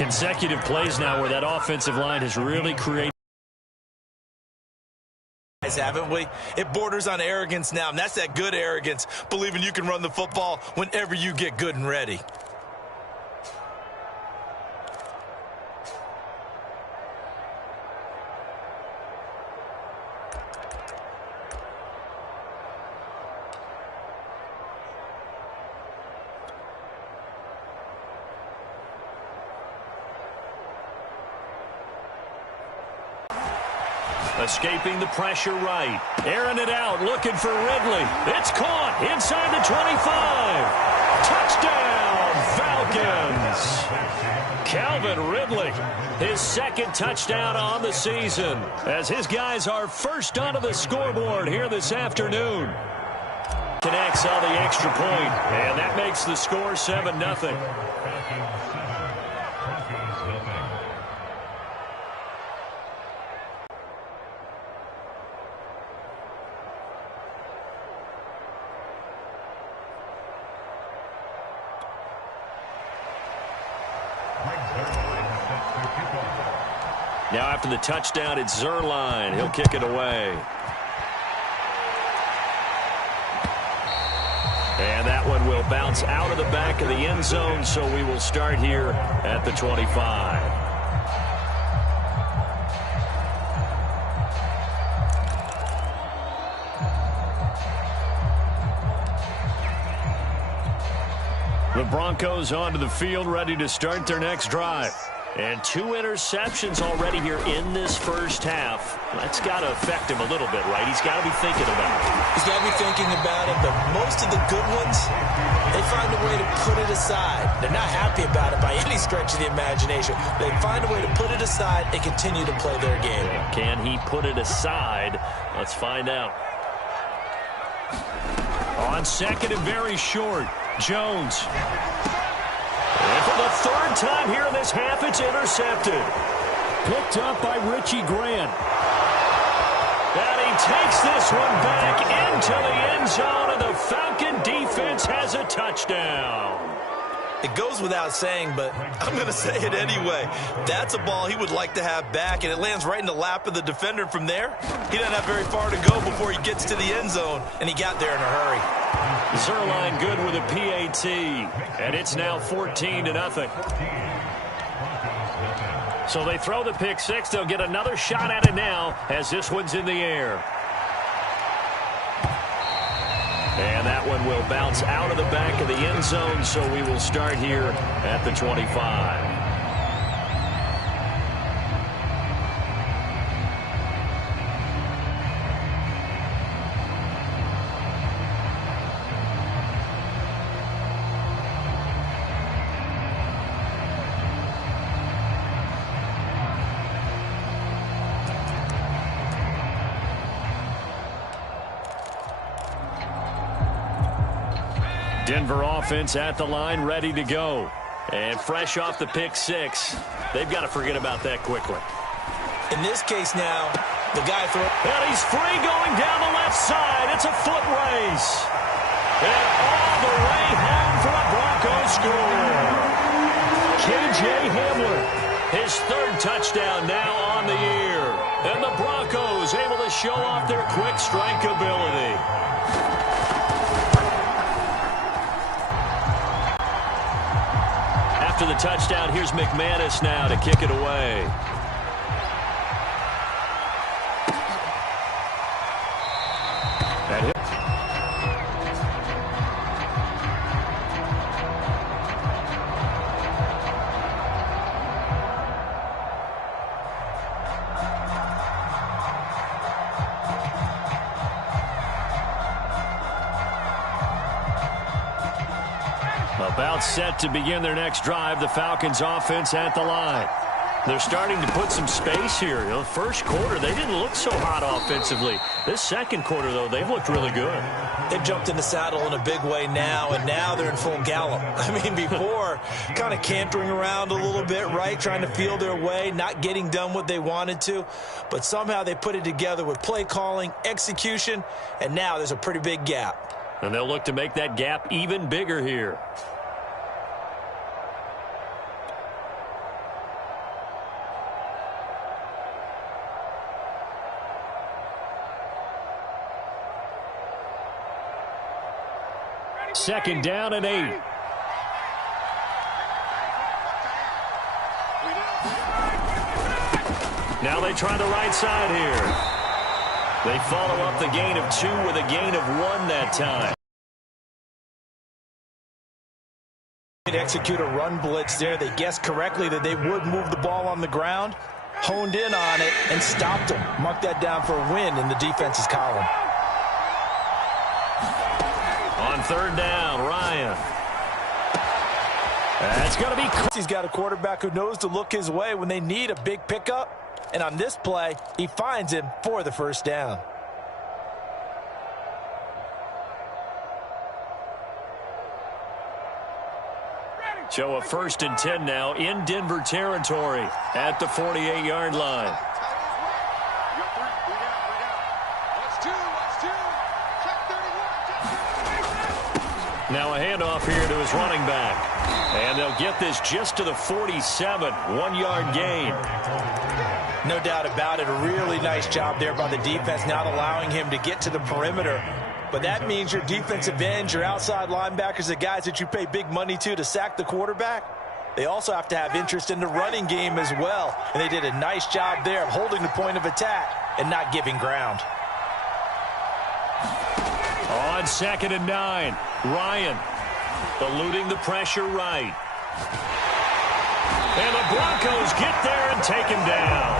Consecutive plays now where that offensive line has really created. Haven't we? It borders on arrogance now, and that's that good arrogance, believing you can run the football whenever you get good and ready. Escaping the pressure right. Airing it out, looking for Ridley. It's caught inside the 25. Touchdown, Falcons. Calvin Ridley, his second touchdown on the season, as his guys are first onto the scoreboard here this afternoon. Connects on the extra point, and that makes the score 7-0. Now after the touchdown, it's Zuerlein. He'll kick it away. And that one will bounce out of the back of the end zone, so we will start here at the 25. The Broncos onto the field, ready to start their next drive. And 2 interceptions already here in this first half. That's got to affect him a little bit, right? He's got to be thinking about it. He's got to be thinking about it, but most of the good ones, they find a way to put it aside. They're not happy about it by any stretch of the imagination. They find a way to put it aside and continue to play their game. Can he put it aside? Let's find out. On second and very short, Jones. And for the third time here in this half, it's intercepted. Picked up by Richie Grant. And he takes this one back into the end zone, and the Falcon defense has a touchdown. It goes without saying, but I'm going to say it anyway. That's a ball he would like to have back, and it lands right in the lap of the defender from there. He doesn't have very far to go before he gets to the end zone, and he got there in a hurry. Zuerlein good with a PAT, and it's now 14-0. So they throw the pick six. They'll get another shot at it now as this one's in the air. And that one will bounce out of the back of the end zone, so we will start here at the 25. Denver offense at the line, ready to go. And fresh off the pick six, they've got to forget about that quickly. In this case now, the guy throws. And he's free going down the left side. It's a foot race. And all the way home for a Broncos score. KJ Hamler, his third touchdown now on the year. And the Broncos able to show off their quick strike ability. After the touchdown, here's McManus now to kick it away. That hit. About set to begin their next drive, the Falcons offense at the line. They're starting to put some space here. The first quarter, they didn't look so hot offensively. This second quarter, though, they've looked really good. They've jumped in the saddle in a big way now, and now they're in full gallop. I mean, before, kind of cantering around a little bit, right, trying to feel their way, not getting done what they wanted to. But somehow they put it together with play calling, execution, and now there's a pretty big gap. And they'll look to make that gap even bigger here. 2nd down and 8. Now they try the right side here. They follow up the gain of 2 with a gain of 1 that time. Execute a run blitz there. They guessed correctly that they would move the ball on the ground, honed in on it, and stopped them. Mark that down for a win in the defense's column. On 3rd down, Ryan. That's going to be... He's got a quarterback who knows to look his way when they need a big pickup. And on this play, he finds him for the 1st down. So a 1st and 10 now in Denver territory at the 48-yard line. Now a handoff here to his running back. And they'll get this just to the 47, 1-yard gain. No doubt about it. A really nice job there by the defense, not allowing him to get to the perimeter. But that means your defensive ends, your outside linebackers, the guys that you pay big money to sack the quarterback, they also have to have interest in the running game as well. And they did a nice job there of holding the point of attack and not giving ground. On 2nd and 9, Ryan eluding the pressure right. And the Broncos get there and take him down.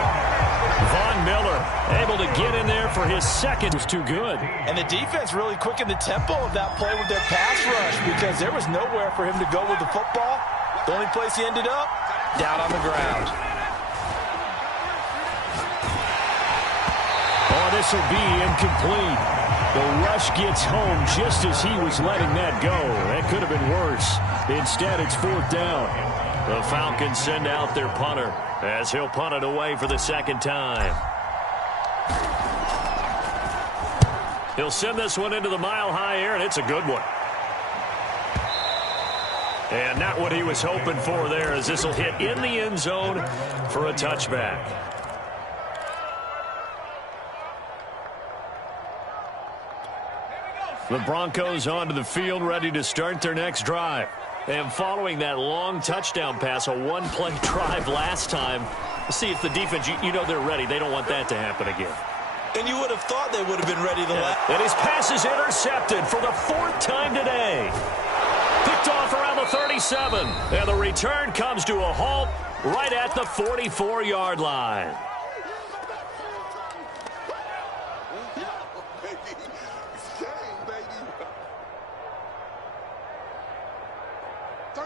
Von Miller able to get in there for his 2nd. Was too good. And the defense really quickened the tempo of that play with their pass rush because there was nowhere for him to go with the football. The only place he ended up, down on the ground. Oh, this will be incomplete. The rush gets home just as he was letting that go. That could have been worse. Instead, it's 4th down. The Falcons send out their punter as he'll punt it away for the 2nd time. He'll send this one into the mile-high air, and it's a good one. And not what he was hoping for there, as this will hit in the end zone for a touchback. The Broncos onto the field, ready to start their next drive. And following that long touchdown pass, a one-play drive last time, see if the defense, you know they're ready. They don't want that to happen again. And you would have thought they would have been ready the last. And his pass is intercepted for the 4th time today. Picked off around the 37. And the return comes to a halt right at the 44-yard line.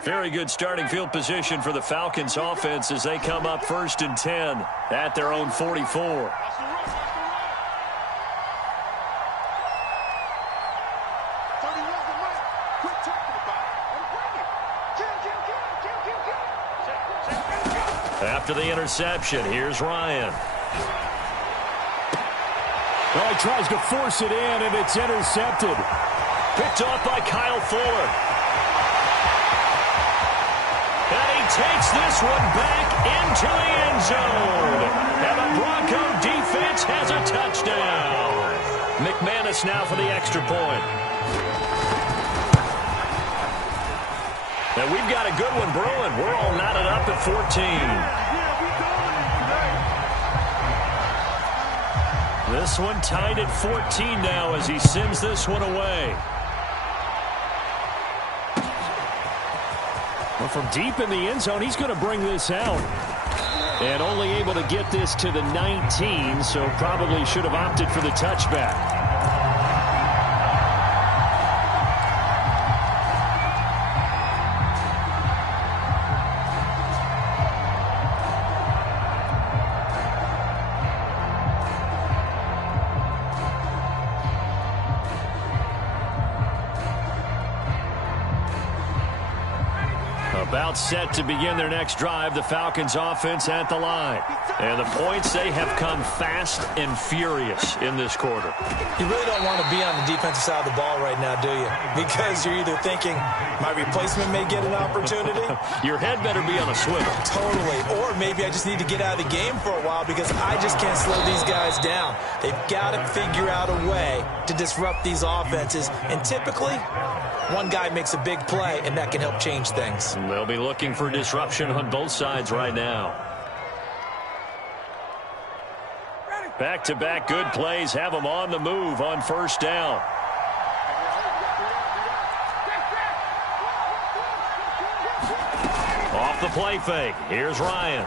Very good starting field position for the Falcons offense as they come up 1st and 10 at their own 44. After the interception, here's Ryan. Well, he tries to force it in, and it's intercepted. Picked off by Kyle Fuller. And he takes this one back into the end zone. And the Bronco defense has a touchdown. McManus now for the extra point. And we've got a good one brewing. We're all knotted up at 14. This one tied at 14 now as he sends this one away. Well, from deep in the end zone, he's going to bring this out. And only able to get this to the 19, so probably should have opted for the touchback. About set to begin their next drive, the Falcons offense at the line. And the points, they have come fast and furious in this quarter. You really don't want to be on the defensive side of the ball right now, do you? Because you're either thinking, my replacement may get an opportunity. Your head better be on a swivel. Totally. Or maybe I just need to get out of the game for a while because I just can't slow these guys down. They've got to figure out a way to disrupt these offenses. And typically, one guy makes a big play, and that can help change things. They'll be looking for disruption on both sides right now. Back-to-back good plays have them on the move on first down. Off the play fake. Here's Ryan.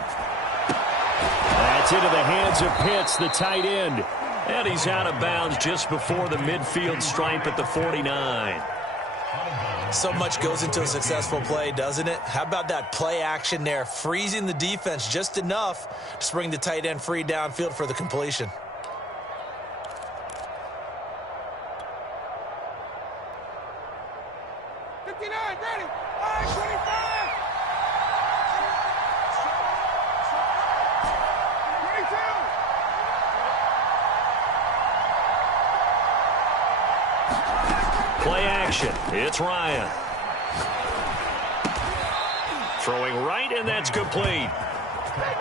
That's into the hands of Pitts, the tight end. And he's out of bounds just before the midfield stripe at the 49. So much goes into a successful play, doesn't it? How about that play action there, freezing the defense just enough to bring the tight end free downfield for the completion. Play action. It's Ryan. Throwing right, and that's complete.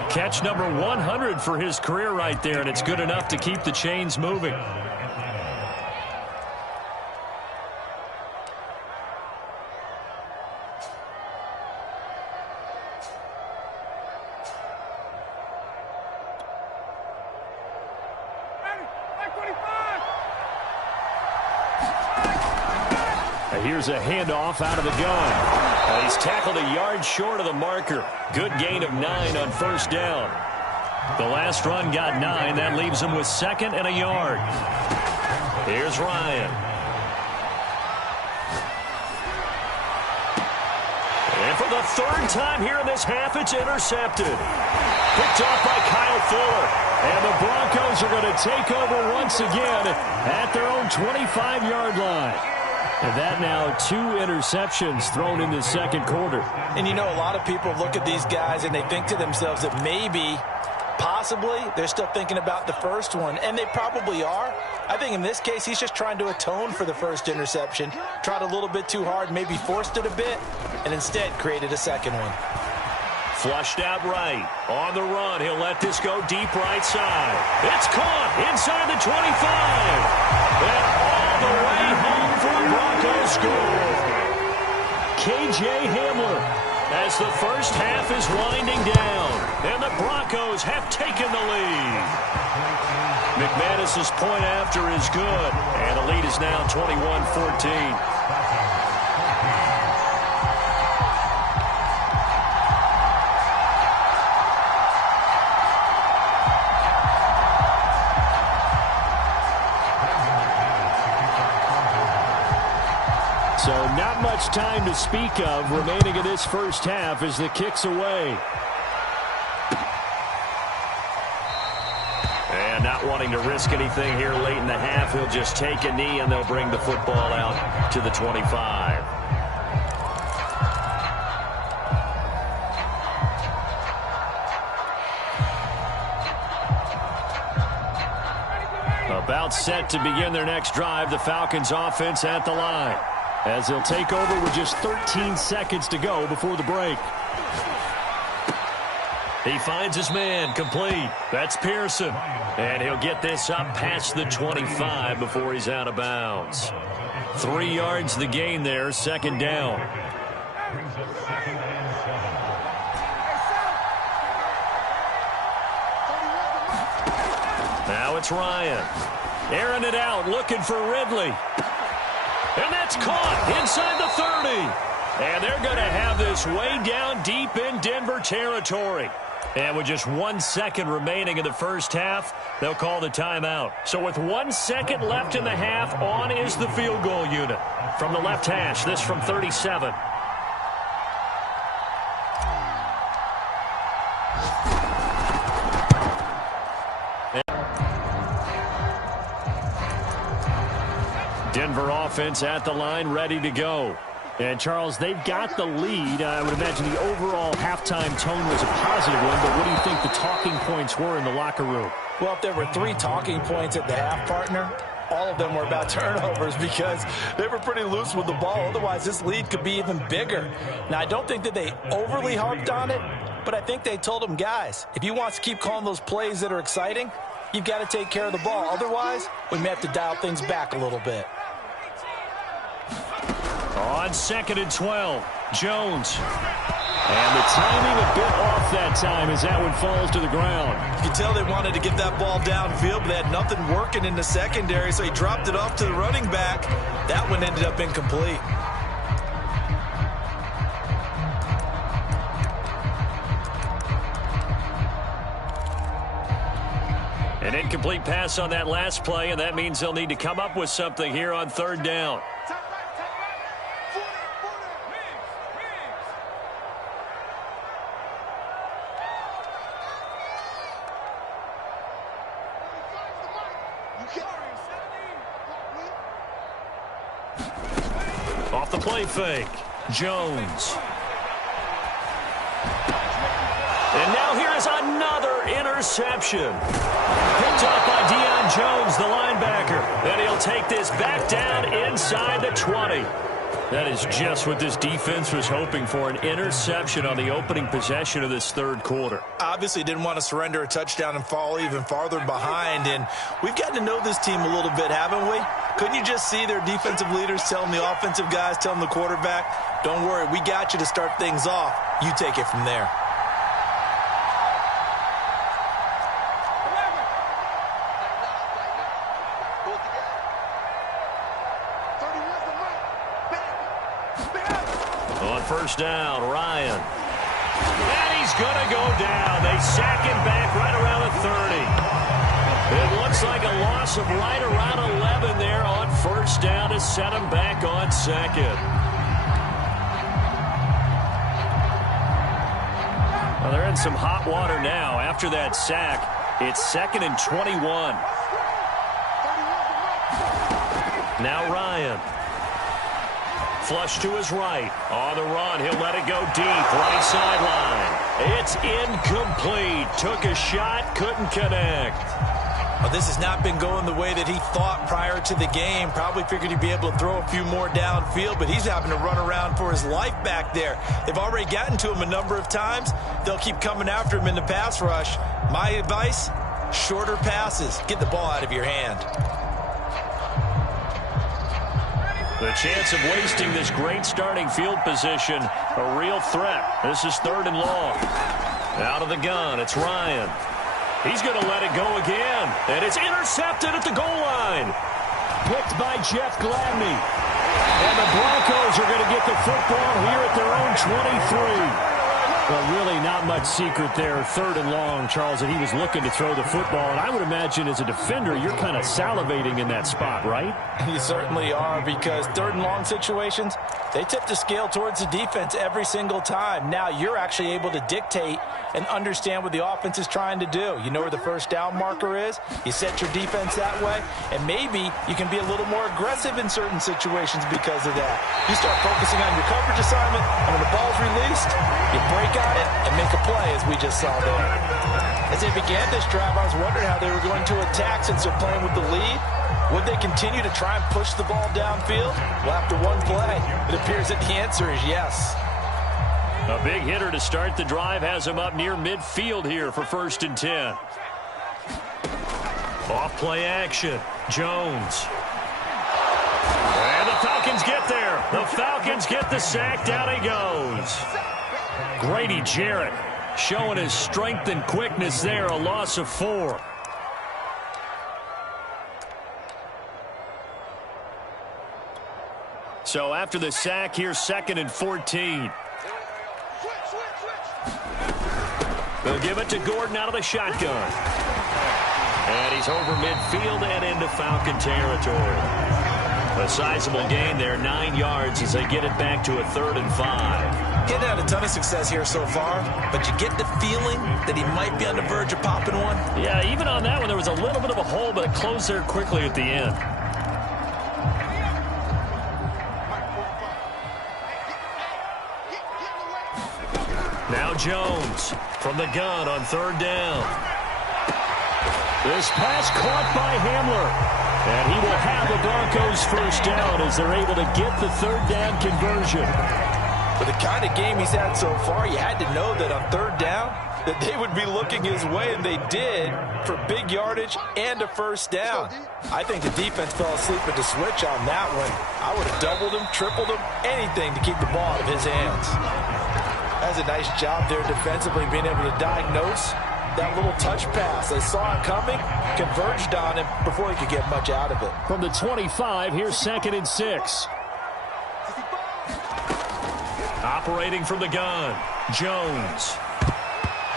Catch number 100 for his career right there, and it's good enough to keep the chains moving. Here's a handoff out of the gun. He's tackled a yard short of the marker. Good gain of 9 on first down. The last run got 9. That leaves him with 2nd and a yard. Here's Ryan. And for the 3rd time here in this half, it's intercepted. Picked off by Kyle Fuller. And the Broncos are going to take over once again at their own 25-yard line. And that now 2 interceptions thrown in the second quarter. And you know, a lot of people look at these guys and they think to themselves that maybe, possibly, they're still thinking about the first one. And they probably are. I think in this case, he's just trying to atone for the first interception. Tried a little bit too hard, maybe forced it a bit, and instead created a second one. Flushed out right. On the run, he'll let this go deep right side. It's caught inside the 25. And all the way home for a Broncos score. KJ Hamler as the first half is winding down. And the Broncos have taken the lead. McManus's point after is good. And the lead is now 21-14. So not much time to speak of remaining in this first half as the kick's away. And not wanting to risk anything here late in the half, he'll just take a knee and they'll bring the football out to the 25. About set to begin their next drive, the Falcons offense at the line. As they'll take over with just 13 seconds to go before the break. He finds his man, complete. That's Pearson. And he'll get this up past the 25 before he's out of bounds. 3 yards the gain there, 2nd down. Now it's Ryan. Airing it out, looking for Ridley. And that's caught inside the 30. And they're going to have this way down deep in Denver territory. And with just 1 second remaining in the first half, they'll call the timeout. So with 1 second left in the half, on is the field goal unit. From the left hash, this from 37. Denver offense at the line, ready to go. And, Charles, they've got the lead. I would imagine the overall halftime tone was a positive one, but what do you think the talking points were in the locker room? Well, if there were 3 talking points at the half, partner, all of them were about turnovers because they were pretty loose with the ball. Otherwise, this lead could be even bigger. Now, I don't think that they overly harped on it, but I think they told them, guys, if you want to keep calling those plays that are exciting, you've got to take care of the ball. Otherwise, we may have to dial things back a little bit. On 2nd and 12, Jones. And the timing a bit off that time as that one falls to the ground. You can tell they wanted to get that ball downfield, but they had nothing working in the secondary, so he dropped it off to the running back. That one ended up incomplete. An incomplete pass on that last play, and that means they'll need to come up with something here on 3rd down. Off the play fake, Jones. And now here is another interception. Picked up by Deion Jones, the linebacker. And he'll take this back down inside the 20. That is just what this defense was hoping for, an interception on the opening possession of this 3rd quarter. Obviously didn't want to surrender a touchdown and fall even farther behind. And we've gotten to know this team a little bit, haven't we? Couldn't you just see their defensive leaders telling the offensive guys, telling the quarterback, don't worry, we got you to start things off. You take it from there. On 1st down, Ryan. And he's going to go down. They sack him back right around the 30. It looks like a loss of right around 11 there on 1st down to set him back on 2nd. Well, they're in some hot water now. After that sack, it's 2nd and 21. Now Ryan. Flush to his right. On the run, he'll let it go deep. Right sideline. It's incomplete. Took a shot, couldn't connect. Well, this has not been going the way that he thought prior to the game. Probably figured he'd be able to throw a few more downfield, but he's having to run around for his life back there. They've already gotten to him a number of times. They'll keep coming after him in the pass rush. My advice, shorter passes. Get the ball out of your hand. The chance of wasting this great starting field position, a real threat. This is 3rd and long. Out of the gun, it's Ryan. He's going to let it go again. And it's intercepted at the goal line. Picked by Jeff Gladney. And the Broncos are going to get the football here at their own 23. Well, really not much secret there. 3rd and long, Charles, and he was looking to throw the football. And I would imagine as a defender, you're kind of salivating in that spot, right? You certainly are, because 3rd and long situations, they tip the scale towards the defense every single time. Now you're actually able to dictate and understand what the offense is trying to do. You know where the 1st down marker is. You set your defense that way, and maybe you can be a little more aggressive in certain situations because of that. You start focusing on your coverage assignment, and when the ball's released, you break on it and make a play, as we just saw there. As they began this drive, I was wondering how they were going to attack since they're playing with the lead. Would they continue to try and push the ball downfield? Well, after one play, it appears that the answer is yes. A big hitter to start the drive has him up near midfield here for 1st and 10. Off play action, Jones. And the Falcons get there. The Falcons get the sack. Down he goes. Grady Jarrett showing his strength and quickness there. A loss of 4. So after the sack, here's 2nd and 14. They'll give it to Gordon out of the shotgun. And he's over midfield and into Falcon territory. A sizable gain there, 9 yards as they get it back to a 3rd and 5. Getting had a ton of success here so far, but you get the feeling that he might be on the verge of popping one. Yeah, even on that one, there was a little bit of a hole, but it closed there quickly at the end. Jones from the gun on third down. This pass caught by Hamler. And he will have the Broncos first down as they're able to get the third down conversion. For the kind of game he's had so far, you had to know that on third down that they would be looking his way, and they did, for big yardage and a first down. I think the defense fell asleep at the switch on that one. I would have doubled him, tripled him, anything to keep the ball out of his hands. That's a nice job there defensively, being able to diagnose that little touch pass. They saw it coming, converged on him before he could get much out of it. From the 25, here's 2nd and 6. Operating from the gun, Jones.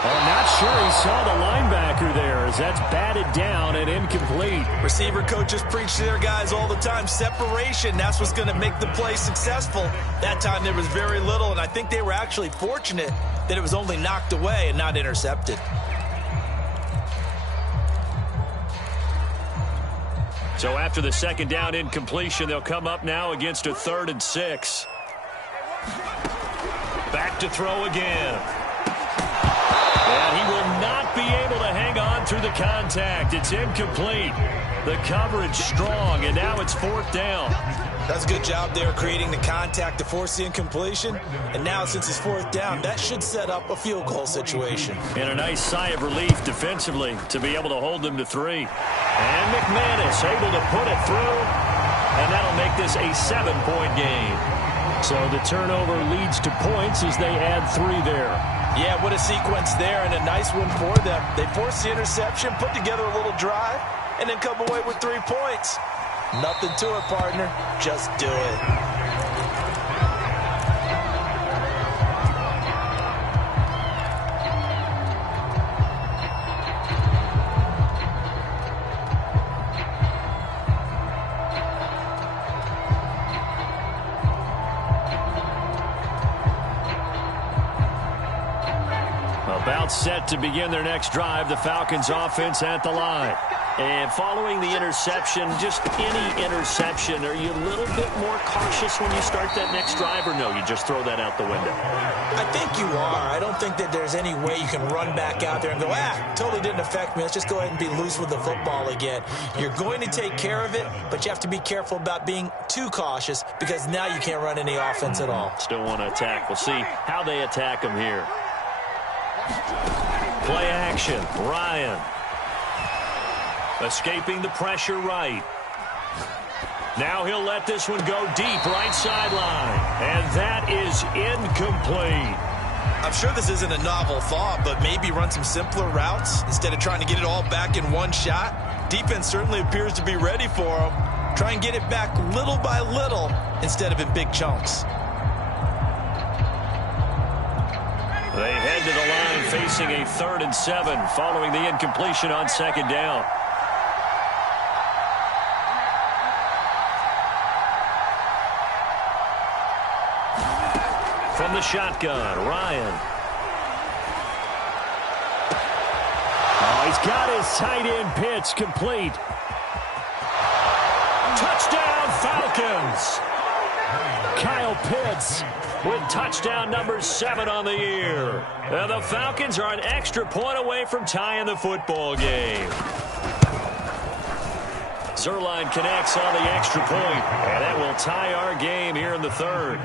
I'm not sure he saw the linebacker there as that's batted down and incomplete. Receiver coaches preach to their guys all the time. Separation, that's what's going to make the play successful. That time there was very little, and I think they were actually fortunate that it was only knocked away and not intercepted. So after the second down incompletion, they'll come up now against a 3rd and 6. Back to throw again. And he will not be able to hang on through the contact. It's incomplete. The coverage strong, and now it's 4th down. That's a good job there creating the contact to force the incompletion. And now since it's 4th down, that should set up a field goal situation. And a nice sigh of relief defensively to be able to hold them to 3. And McManus able to put it through. And that'll make this a 7-point game. So the turnover leads to points as they add 3 there. Yeah, what a sequence there, and a nice one for them. They force the interception, put together a little drive, and then come away with 3 points. Nothing to it, partner. Just do it. About set to begin their next drive, the Falcons offense at the line. And following the interception, just any interception, are you a little bit more cautious when you start that next drive, or no, you just throw that out the window? I think you are. I don't think that there's any way you can run back out there and go, totally didn't affect me. Let's just go ahead and be loose with the football again. You're going to take care of it, but you have to be careful about being too cautious because now you can't run any offense at all. Still want to attack. We'll see how they attack them here. Play action, Ryan. Escaping the pressure right. Now he'll let this one go deep right sideline. And that is incomplete. I'm sure this isn't a novel thought, but maybe run some simpler routes instead of trying to get it all back in one shot. Defense certainly appears to be ready for him. Try and get it back little by little instead of in big chunks. They head to the line facing a 3rd and 7 following the incompletion on 2nd down. From the shotgun, Ryan. Oh, he's got his tight end pitch complete. Touchdown, Falcons! Kyle Pitts with touchdown number 7 on the year. And the Falcons are an extra point away from tying the football game. Zuerlein connects on the extra point, and that will tie our game here in the 3rd.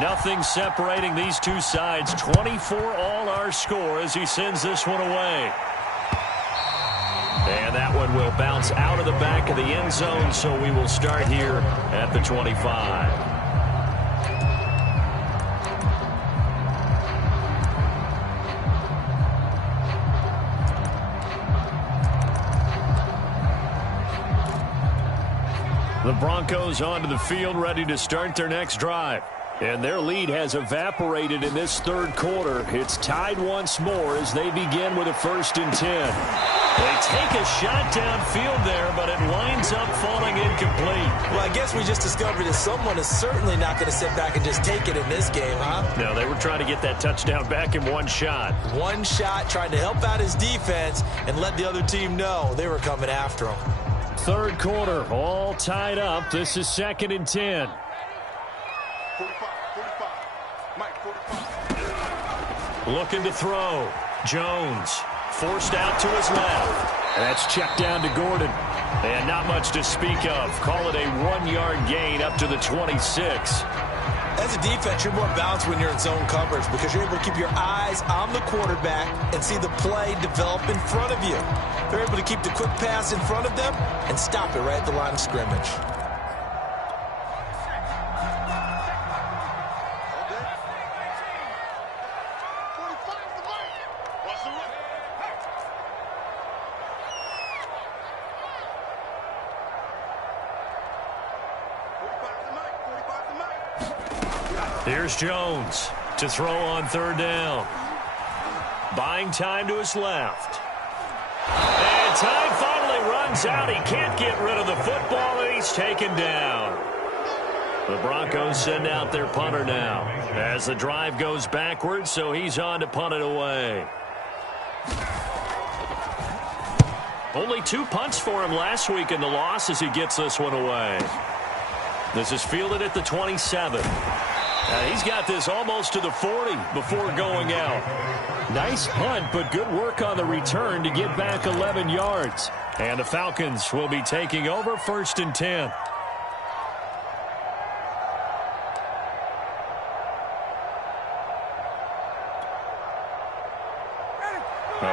Nothing separating these two sides. 24 all our score as he sends this one away. And that one will bounce out of the back of the end zone, so we will start here at the 25. The Broncos onto the field, ready to start their next drive. And their lead has evaporated in this third quarter. It's tied once more as they begin with a 1st and 10. They take a shot downfield there, but it winds up falling incomplete. Well, I guess we just discovered that someone is certainly not going to sit back and just take it in this game, huh? No, they were trying to get that touchdown back in one shot. One shot, trying to help out his defense and let the other team know they were coming after him. Third quarter, all tied up. This is 2nd and 10. 45. Mike, 45. Looking to throw. Jones forced out to his left. That's checked down to Gordon. And not much to speak of. Call it a 1-yard gain up to the 26. As a defense, you're more balanced when you're in zone coverage because you're able to keep your eyes on the quarterback and see the play develop in front of you. They're able to keep the quick pass in front of them and stop it right at the line of scrimmage. Here's Jones to throw on 3rd down. Buying time to his left. And time finally runs out. He can't get rid of the football, and he's taken down. The Broncos send out their punter now as the drive goes backwards, so he's on to punt it away. Only 2 punts for him last week in the loss as he gets this one away. This is fielded at the 27. He's got this almost to the 40 before going out. Nice punt, but good work on the return to get back 11 yards. And the Falcons will be taking over 1st and 10.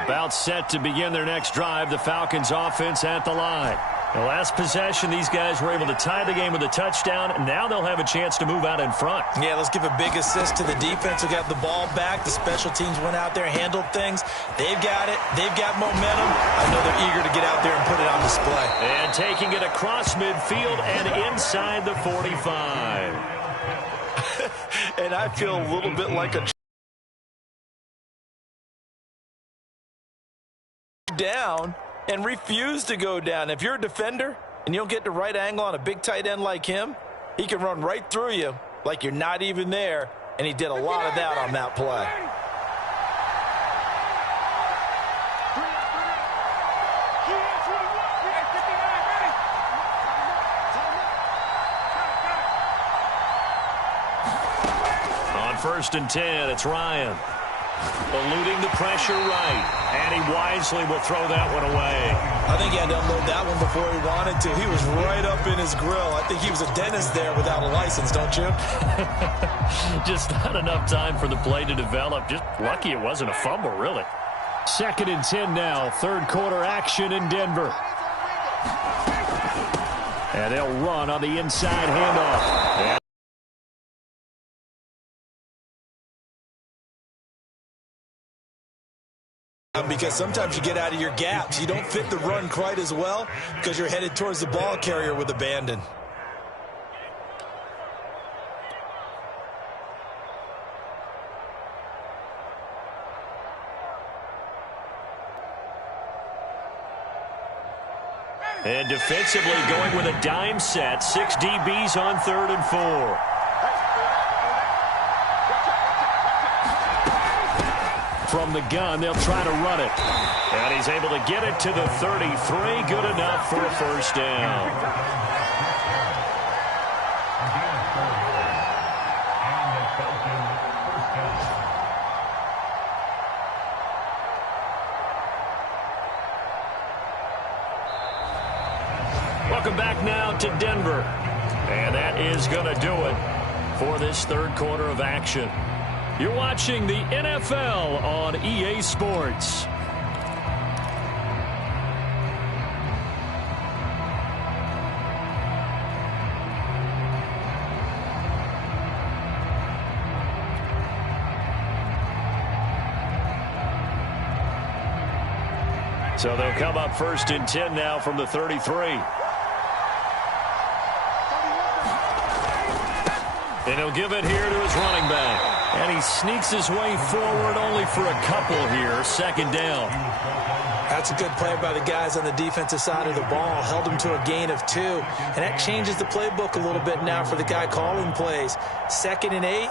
About set to begin their next drive, the Falcons offense at the line. The last possession, these guys were able to tie the game with a touchdown, and now they'll have a chance to move out in front. Yeah, let's give a big assist to the defense who got the ball back. The special teams went out there, handled things. They've got it. They've got momentum. I know they're eager to get out there and put it on display. And taking it across midfield and inside the 45. And I feel a little bit like a down and refuse to go down. If you're a defender and you don't get the right angle on a big tight end like him, he can run right through you like you're not even there, and he did a lot of that on that play. On 1st and 10, it's Ryan. Eluding the pressure right. And he wisely will throw that one away. I think he had to unload that one before he wanted to. He was right up in his grill. I think he was a dentist there without a license, don't you? Just not enough time for the play to develop. Just lucky it wasn't a fumble, really. 2nd and 10 now. 3rd quarter action in Denver. And they'll run on the inside handoff. Because sometimes you get out of your gaps. You don't fit the run quite as well because you're headed towards the ball carrier with abandon. And defensively going with a dime set. 6 DBs on 3rd and 4. From the gun, they'll try to run it. And he's able to get it to the 33. Good enough for a 1st down. Welcome back now to Denver. And that is going to do it for this 3rd quarter of action. You're watching the NFL on EA Sports. So they'll come up 1st and 10 now from the 33. And he'll give it here to his running back. And he sneaks his way forward only for a couple here. Second down. That's a good play by the guys on the defensive side of the ball. Held him to a gain of 2. And that changes the playbook a little bit now for the guy calling plays. 2nd and 8.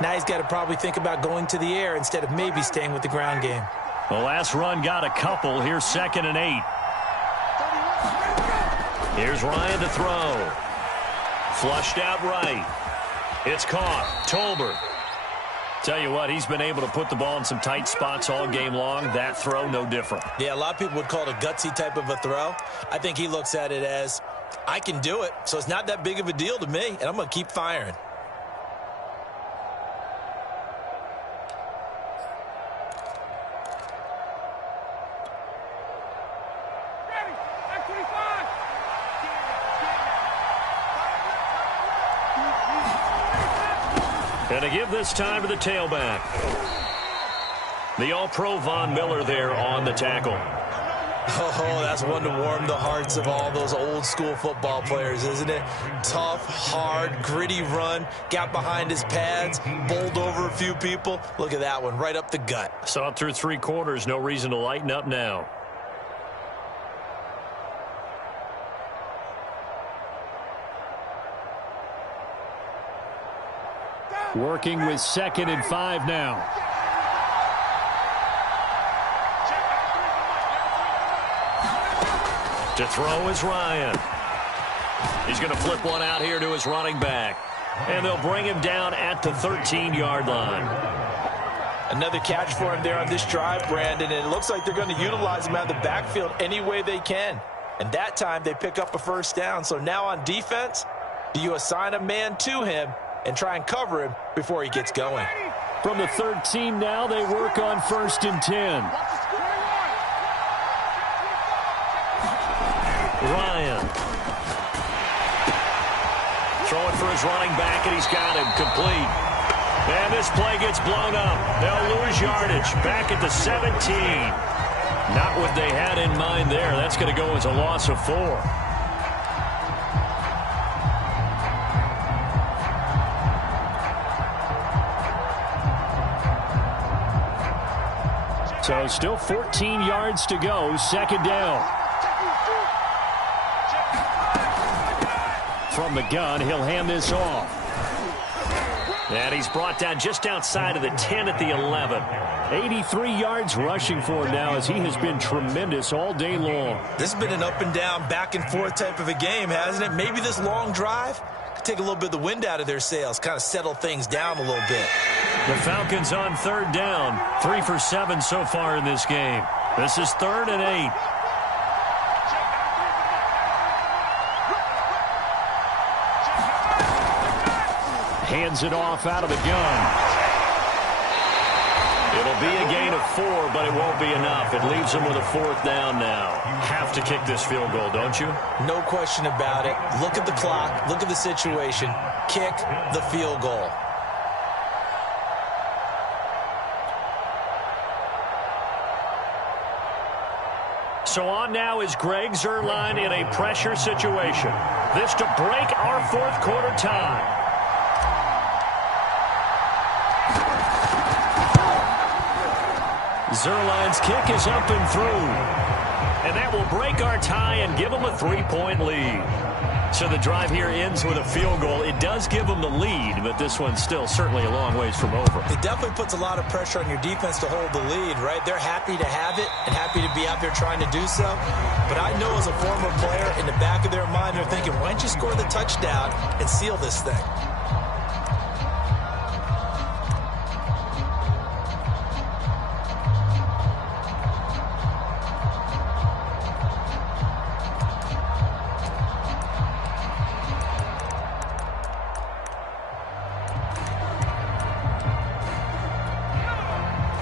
Now he's got to probably think about going to the air instead of maybe staying with the ground game. The last run got a couple. Here's 2nd and 8. Here's Ryan to throw. Flushed out right. It's caught. Tolbert. Tell you what, he's been able to put the ball in some tight spots all game long. That throw, no different. Yeah, a lot of people would call it a gutsy type of a throw. I think he looks at it as, I can do it, so it's not that big of a deal to me, and I'm going to keep firing. And to give this time to the tailback. The All-Pro Von Miller there on the tackle. Oh, that's one to warm the hearts of all those old-school football players, isn't it? Tough, hard, gritty run, got behind his pads, bowled over a few people. Look at that one, right up the gut. Saw it through 3 quarters, no reason to lighten up now. Working with 2nd and 5 now. To throw is Ryan. He's going to flip one out here to his running back. And they'll bring him down at the 13-yard line. Another catch for him there on this drive, Brandon, and it looks like they're going to utilize him out of the backfield any way they can. And that time they pick up a first down. So now on defense, do you assign a man to him and try and cover him before he gets going? From the 13 now, they work on 1st and 10. Ryan. Throwing for his running back, and he's got him complete. And this play gets blown up. They'll lose yardage back at the 17. Not what they had in mind there. That's going to go as a loss of 4. So still 14 yards to go. 2nd down. From the gun, he'll hand this off. And he's brought down just outside of the 10 at the 11. 83 yards rushing for him now as he has been tremendous all day long. This has been an up and down, back and forth type of a game, hasn't it? Maybe this long drive could take a little bit of the wind out of their sails, kind of settle things down a little bit. The Falcons on 3rd down. 3 for 7 so far in this game. This is 3rd and 8. Hands it off out of the gun. It'll be a gain of 4, but it won't be enough. It leaves them with a 4th down now. Have to kick this field goal, don't you? No question about it. Look at the clock. Look at the situation. Kick the field goal. So on now is Greg Zuerlein in a pressure situation. This to break our 4th quarter tie. Zuerlein's kick is up and through. And that will break our tie and give them a 3-point lead. So the drive here ends with a field goal. It does give them the lead, but this one's still certainly a long ways from over. It definitely puts a lot of pressure on your defense to hold the lead, right? They're happy to have it and happy to be out there trying to do so. But I know as a former player, in the back of their mind, they're thinking, why don't you score the touchdown and seal this thing?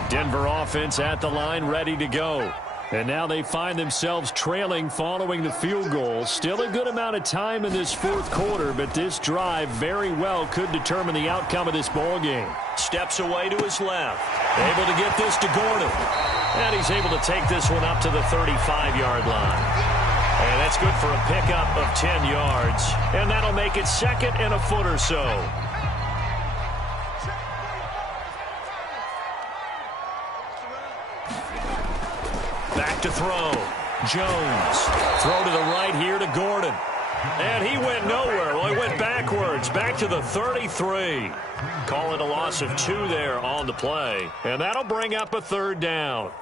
Denver offense at the line, ready to go. And now they find themselves trailing following the field goal. Still a good amount of time in this 4th quarter, but this drive very well could determine the outcome of this ball game. Steps away to his left. Able to get this to Gordon. And he's able to take this one up to the 35-yard line. And that's good for a pickup of 10 yards. And that'll make it 2nd and a foot or so. Back to throw. Jones. Throw to the right here to Gordon. And he went nowhere. Well, he went backwards. Back to the 33. Call it a loss of 2 there on the play. And that'll bring up a 3rd down.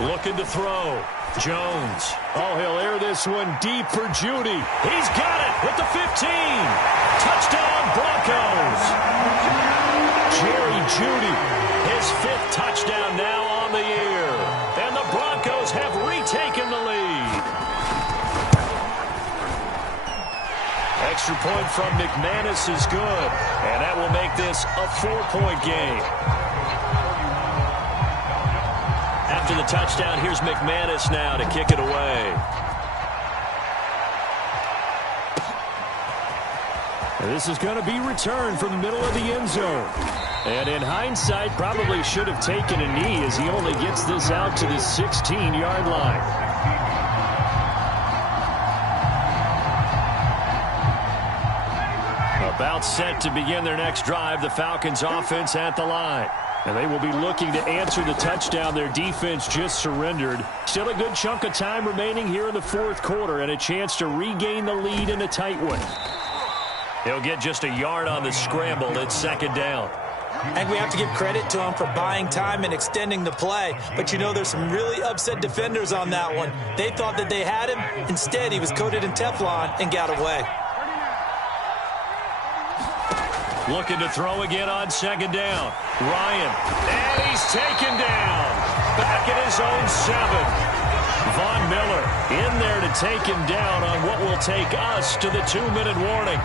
Looking to throw. Jones. Oh, he'll air this one deep for Jeudy. He's got it with the 15. Touchdown, Broncos. Jerry Jeudy, his 5th touchdown now on the year. And the Broncos have retaken the lead. Extra point from McManus is good. And that will make this a 4-point game. After the touchdown, here's McManus now to kick it away. And this is going to be returned from the middle of the end zone. And in hindsight, probably should have taken a knee as he only gets this out to the 16-yard line. About set to begin their next drive, the Falcons offense at the line. And they will be looking to answer the touchdown their defense just surrendered. Still a good chunk of time remaining here in the 4th quarter and a chance to regain the lead in a tight one. He'll get just a yard on the scramble. It's 2nd down. And we have to give credit to him for buying time and extending the play. But you know there's some really upset defenders on that one. They thought that they had him. Instead, he was coated in Teflon and got away. Looking to throw again on 2nd down. Ryan. And he's taken down. Back at his own 7. Von Miller in there to take him down on what will take us to the 2-minute warning.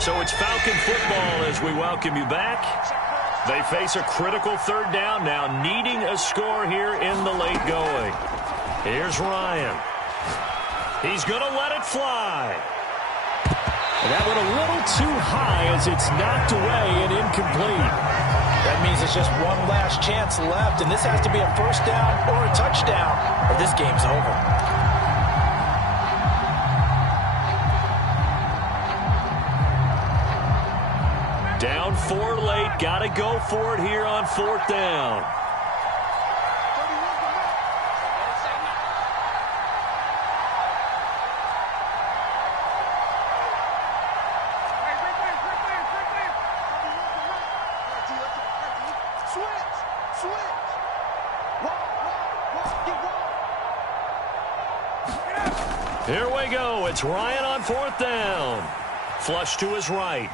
So it's Falcon football as we welcome you back. They face a critical 3rd down now, needing a score here in the late going. Here's Ryan. He's going to let it fly. And that went a little too high as it's knocked away and incomplete. That means it's just one last chance left, and this has to be a 1st down or a touchdown, or this game's over. Down 4 late. Got to go for it here on 4th down. Here we go. It's Ryan on 4th down. Flush to his right.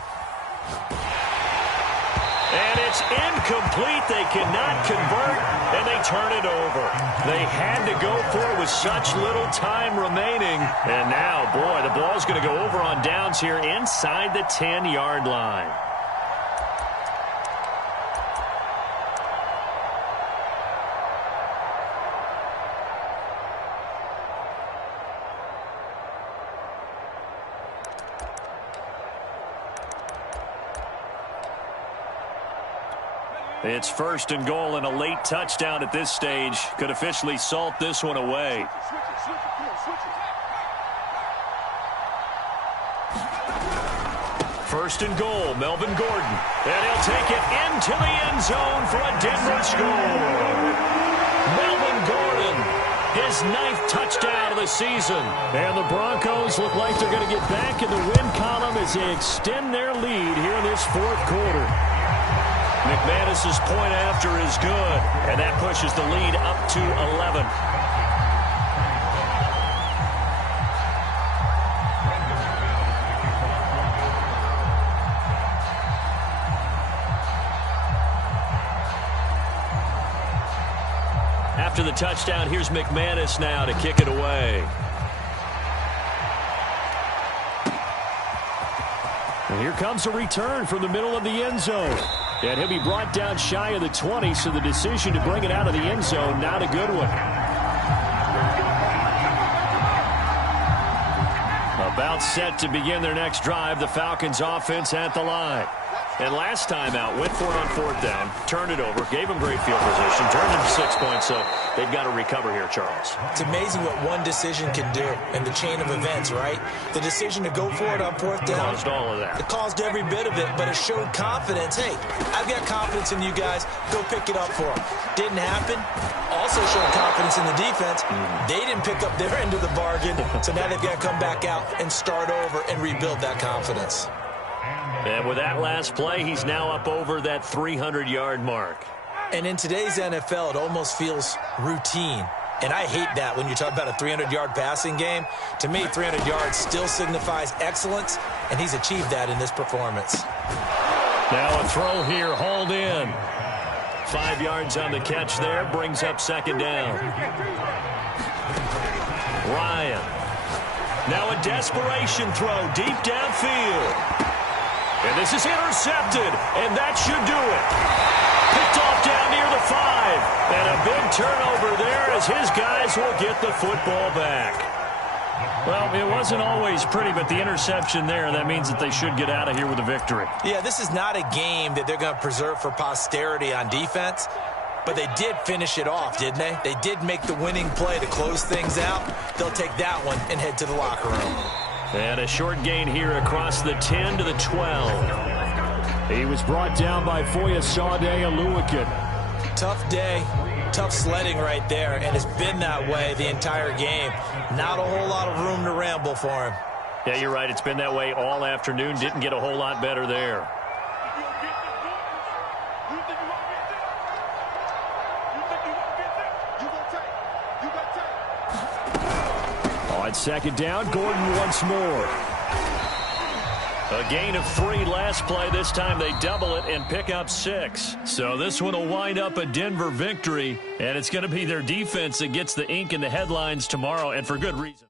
And it's incomplete. They cannot convert, and they turn it over. They had to go for it with such little time remaining. And now, boy, the ball's going to go over on downs here inside the 10-yard line. It's 1st and goal, and a late touchdown at this stage could officially salt this one away. First and goal, Melvin Gordon. And he'll take it into the end zone for a Denver score. Melvin Gordon, his 9th touchdown of the season. And the Broncos look like they're going to get back in the win column as they extend their lead here in this 4th quarter. McManus's point after is good, and that pushes the lead up to 11. After the touchdown, here's McManus now to kick it away. And here comes a return from the middle of the end zone. And he'll be brought down shy of the 20, so the decision to bring it out of the end zone, not a good one. About set to begin their next drive, the Falcons offense at the line. And last time out, went for it on 4th down, turned it over, gave them great field position, turned it to 6 points, so they've got to recover here, Charles. It's amazing what one decision can do in the chain of events, right? The decision to go for it on 4th down. Caused all of that. It caused every bit of it, but it showed confidence. Hey, I've got confidence in you guys. Go pick it up for them. Didn't happen. Also showed confidence in the defense. They didn't pick up their end of the bargain, so now they've got to come back out and start over and rebuild that confidence. And with that last play, he's now up over that 300-yard mark. And in today's NFL, it almost feels routine. And I hate that when you talk about a 300-yard passing game. To me, 300 yards still signifies excellence, and he's achieved that in this performance. Now a throw here, hauled in. 5 yards on the catch there, brings up 2nd down. Ryan. Now a desperation throw deep downfield. And this is intercepted, and that should do it. Picked off down near the 5. And a big turnover there as his guys will get the football back. Well, it wasn't always pretty, but the interception there, that means that they should get out of here with a victory. Yeah, this is not a game that they're going to preserve for posterity on defense, but they did finish it off, didn't they? They did make the winning play to close things out. They'll take that one and head to the locker room. And a short gain here across the 10 to the 12. He was brought down by Foyesade Oluwakin. Tough day, tough sledding right there, and it's been that way the entire game. Not a whole lot of room to ramble for him. Yeah, you're right. It's been that way all afternoon. Didn't get a whole lot better there. On 2nd down, Gordon once more. A gain of 3 last play. This time they double it and pick up 6. So this one will wind up a Denver victory, and it's going to be their defense that gets the ink in the headlines tomorrow, and for good reason.